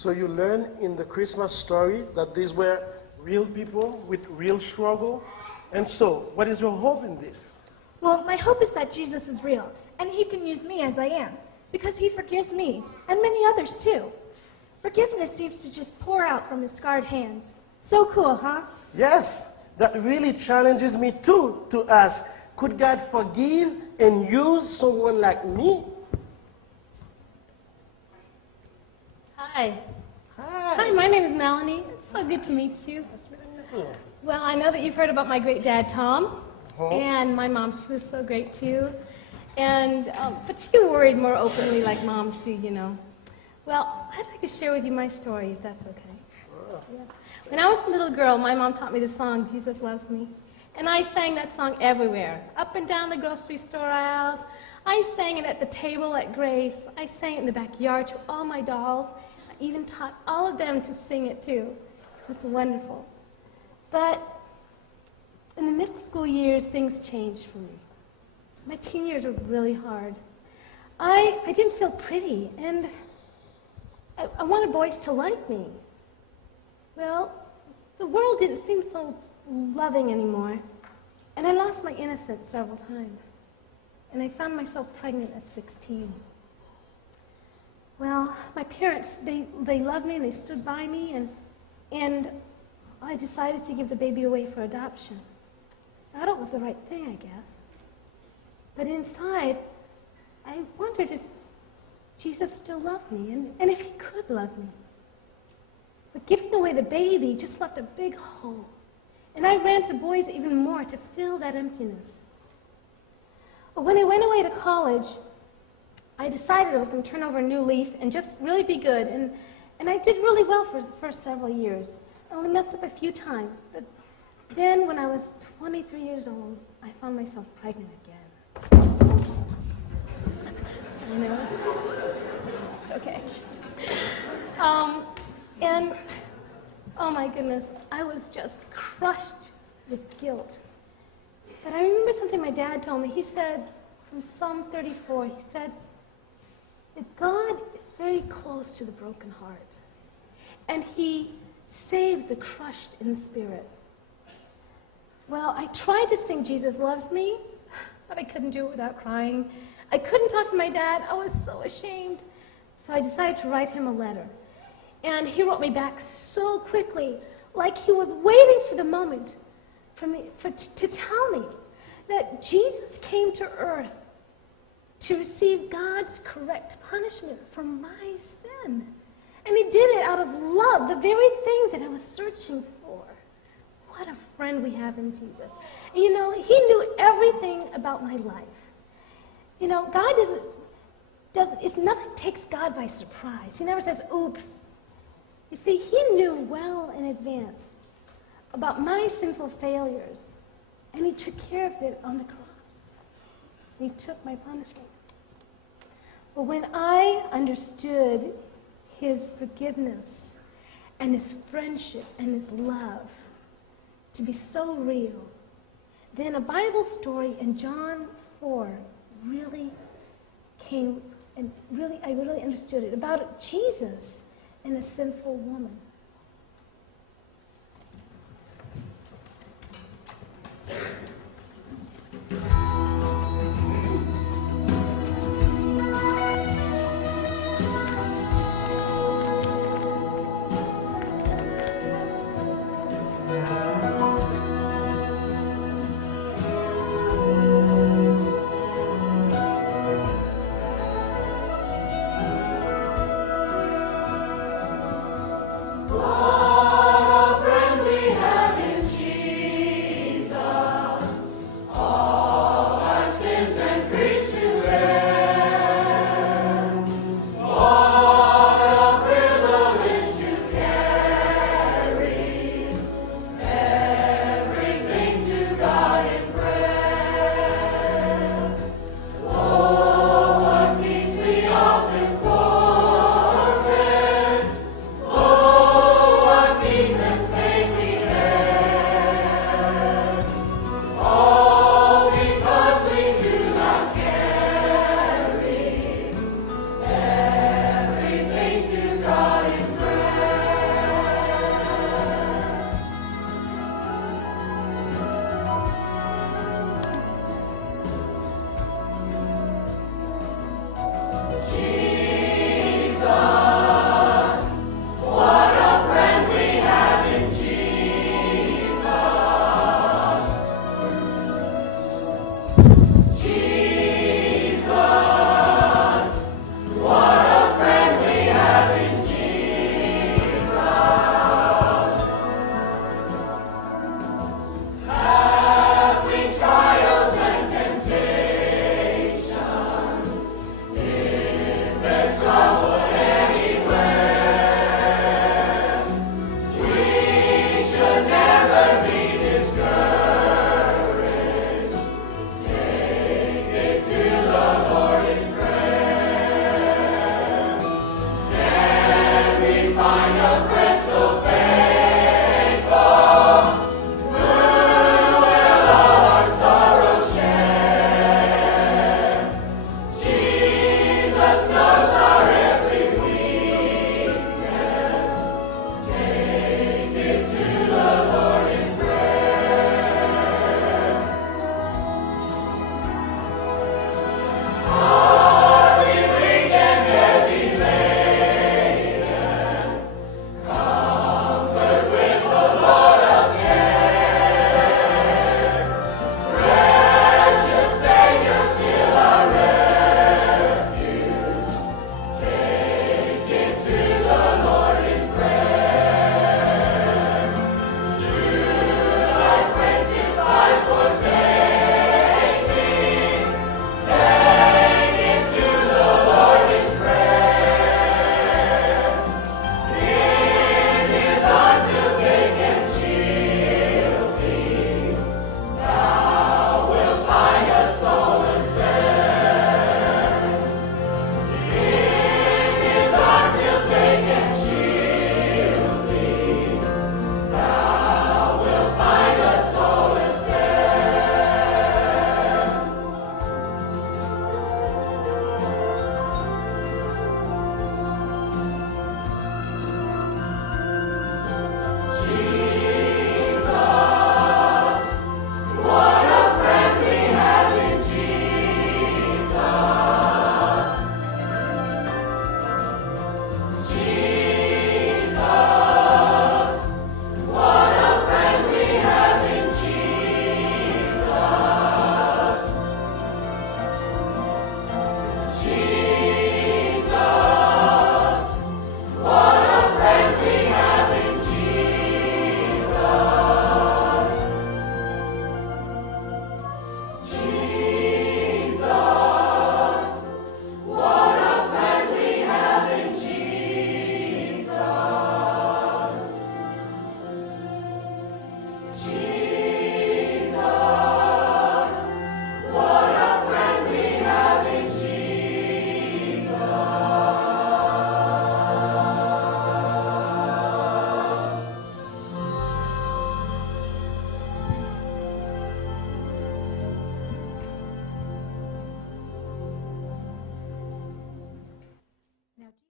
So you learn in the Christmas story that these were real people with real struggle. And so, what is your hope in this? Well, my hope is that Jesus is real, and he can use me as I am, because he forgives me, and many others too. Forgiveness seems to just pour out from his scarred hands. So cool, huh? Yes, that really challenges me too to ask, could God forgive and use someone like me? Hi. Hi. Hi, my name is Melanie. It's so good to meet you. Nice meeting you too. Well, I know that you've heard about my great dad, Tom, Uh-huh. and my mom. She was so great too. And but she worried more openly, like moms do, you know. Well, I'd like to share with you my story, if that's okay. Sure. Yeah. When I was a little girl, my mom taught me the song "Jesus Loves Me," and I sang that song everywhere, up and down the grocery store aisles. I sang it at the table at Grace. I sang it in the backyard to all my dolls. I even taught all of them to sing it too. It was wonderful. But in the middle school years, things changed for me. My teen years were really hard. I didn't feel pretty, and I wanted boys to like me. Well, the world didn't seem so loving anymore, and I lost my innocence several times. And I found myself pregnant at 16. Well, my parents, they loved me and they stood by me, and I decided to give the baby away for adoption. I thought it was the right thing, I guess. But inside, I wondered if Jesus still loved me, and if he could love me. But giving away the baby just left a big hole. And I ran to boys even more to fill that emptiness. But when I went away to college, I decided I was going to turn over a new leaf and just really be good. And I did really well for the first several years. I only messed up a few times. But then when I was 23 years old, I found myself pregnant again. You know? It's okay. And, oh my goodness, I was just crushed with guilt. But I remember something my dad told me. He said, from Psalm 34, he said that God is very close to the broken heart, and he saves the crushed in spirit. Well, I tried to sing Jesus Loves Me, but I couldn't do it without crying. I couldn't talk to my dad. I was so ashamed. So I decided to write him a letter. And he wrote me back so quickly, like he was waiting for the moment to tell me that Jesus came to earth to receive God's correct punishment for my sin. And he did it out of love, the very thing that I was searching for. What a friend we have in Jesus. And you know, he knew everything about my life. You know, God nothing takes God by surprise. He never says, oops. You see, he knew well in advance about my sinful failures, and he took care of it on the cross. He took my punishment. But when I understood his forgiveness and his friendship and his love to be so real, then a Bible story in John 4 really came, and I really understood it, about Jesus and a sinful woman.